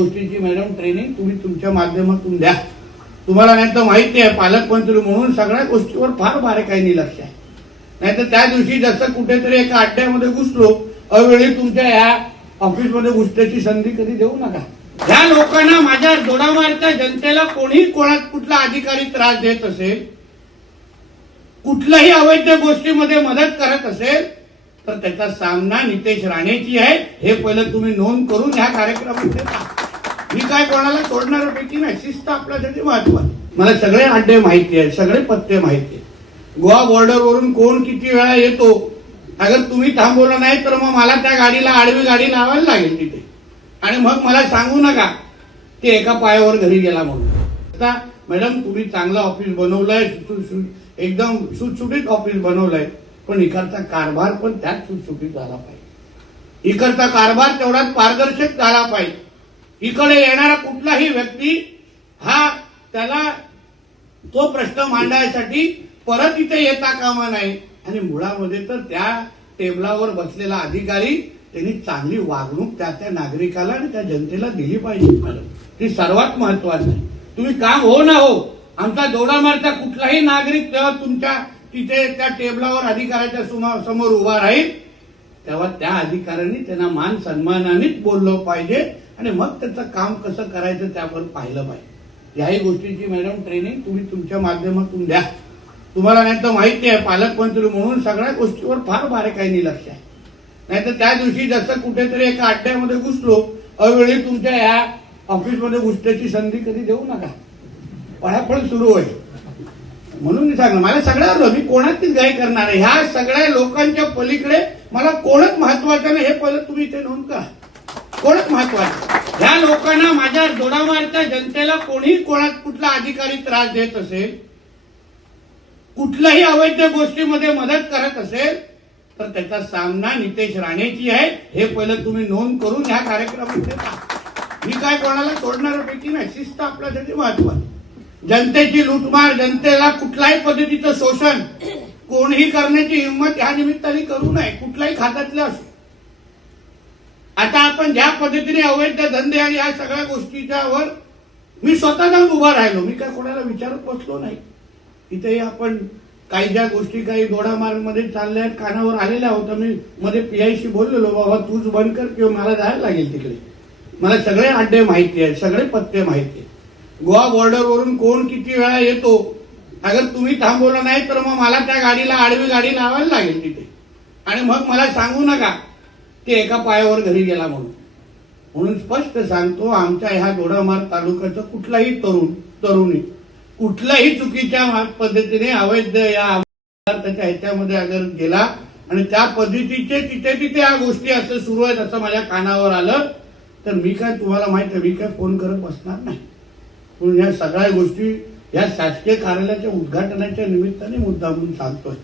गोष्टीची madam training तुम्ही तुमच्या माध्यमातून द्या. तुम्हाला नाही तर माहिती आहे, पालकमंत्री म्हणून सगळ्या गोष्टीवर फार बारीकाईने लक्ष आहे. नाहीतर त्या दिवशी जसं कुठेतरी एका अड्ड्यामध्ये घुसलो, अवेळी तुमच्या या ऑफिसमध्ये घुसण्याची संधी कधी देऊ नका. ज्या लोकांना माझ्या दोडामार्गच्या जनतेला कोणीही कुठला अधिकारी त्रास देत असेल, कुठल्याही अवैध गोष्टीमध्ये मदत करत असेल, तर त्याचा सामना नितेश राणेची आहे हे पहिलं तुम्ही नोंद करून ह्या कार्यक्रमात देता. मी काय कोणाला सोडणाऱ्यापैकी नाही. शिस्त आपल्यासाठी महत्वाची. मला सगळे अड्डे माहिती आहेत, सगळे पत्ते माहिती आहेत. गोवा बॉर्डरवरून कोण किती वेळा येतो, अगर तुम्ही थांबवलं नाही तर मग मला त्या गाडीला आडवी गाडी लावायला लागेल तिथे, आणि मग मला सांगू नका की एका पायावर घरी गेला म्हणून. आता मॅडम तुम्ही चांगलं ऑफिस बनवलंय, एकदम सुटसुटीत ऑफिस बनवलंय, पण इकडचा कारभार पण त्याच सुटसुटीत झाला पाहिजे. इकडचा कारभार तेवढाच पारदर्शक झाला पाहिजे. इकडे येणारा कुठलाही व्यक्ती हा त्याला तो प्रश्न मांडण्यासाठी परत इथे येता कामा नाही. आणि मुळामध्ये तर त्या टेबलावर बसलेला अधिकारी त्यांनी चांगली वागणूक त्या नागरिकाला आणि त्या जनतेला दिली पाहिजे. मॅडम ती सर्वात महत्वाचं आहे. तुम्ही काम हो ना हो, आमचा दोडामार्गचा कुठलाही नागरिक जेव्हा तुमच्या तिथे त्या टेबलावर अधिकाऱ्याच्या समोर उभा राहील, तेव्हा त्या अधिकाऱ्यांनी त्यांना मान सन्मानानेच बोललं पाहिजे आणि मग त्याचं काम कसं करायचं त्यावर पाहिलं पाहिजे. याही गोष्टीची मॅडम ट्रेनिंग तुम्ही तुमच्या माध्यमातून द्या. तुम्हाला नाही तर माहिती आहे, पालकमंत्री म्हणून सगळ्या गोष्टीवर फार बारीकाईने लक्ष आहे. नाहीतर त्या दिवशी जसं कुठेतरी एका अड्ड्यामध्ये घुसलो, अवेळी तुमच्या या ऑफिसमध्ये घुसण्याची संधी कधी देऊ नका. पळापळ सुरू होईल. म्हणून मी सांगलं, मला सगळ्यावर मी कोणाचीच गाई करणार आहे. ह्या सगळ्या लोकांच्या पलीकडे मला कोणच महत्वाचं नाही हे पहिलं तुम्ही इथे नोंद करा. कोणच महत्वाचं. ह्या लोकांना माझ्या दोडामार्गच्या जनतेला कोणीही कुठला अधिकारी त्रास देत असेल, कुठल्याही अवैध गोष्टीमध्ये मदत करत असेल, तर त्याचा सामना नितेश राणेची आहे हे पहिलं तुम्ही नोंद करून ह्या कार्यक्रमात देता. मी काय कोणाला सोडणाऱ्यापैकी नाही. शिस्त आपल्यासाठी महत्वाची. जनतेची लूटमार, जनतेला कुठल्याही पद्धतीचं शोषण कोणीही करण्याची हिंमत ह्या निमित्ताने करू नये, कुठल्याही खात्यातले असो. आता आपण ज्या पद्धतीने अवैध धंदे आणि ह्या सगळ्या गोष्टीच्यावर मी स्वतः जाऊन उभा राहिलो. मी काय कोणाला विचारत बसलो नाही. इथे आपण काही ज्या गोष्टी काही दोडामार्गमध्ये चालल्या आहेत, कानावर आलेल्या होत्या. मी मध्ये पीआयशी बोललेलो, बाबा तूच बंद कर किंवा मला जायला लागेल तिकडे. मला सगळे अड्डे माहिती आहेत, सगळे पत्ते माहिती आहेत. गोवा बॉर्डरवरून कोण किती वेळा येतो, अगर तुम्ही थांबवलं नाही तर मग मला त्या गाडीला आडवी गाडी लावायला लागेल तिथे, आणि मग मला सांगू नका की एका पायावर घरी गेला म्हणून. म्हणून स्पष्ट सांगतो, आमच्या ह्या दोडामार्ग तालुक्याचं कुठलाही तरुणी कुठल्याही चुकीच्या पद्धतीने अवैध या त्याच्या ह्याच्यामध्ये अगर गेला आणि त्या पद्धतीचे तिथे या गोष्टी असं सुरू आहेत असं माझ्या कानावर आलं, तर मी काय तुम्हाला माहिती आहे, मी काय फोन करत बसणार नाही. म्हणून या सगळ्या गोष्टी या शासकीय कार्यालयाच्या उद्घाटनाच्या निमित्ताने मुद्दा म्हणून सांगतोय.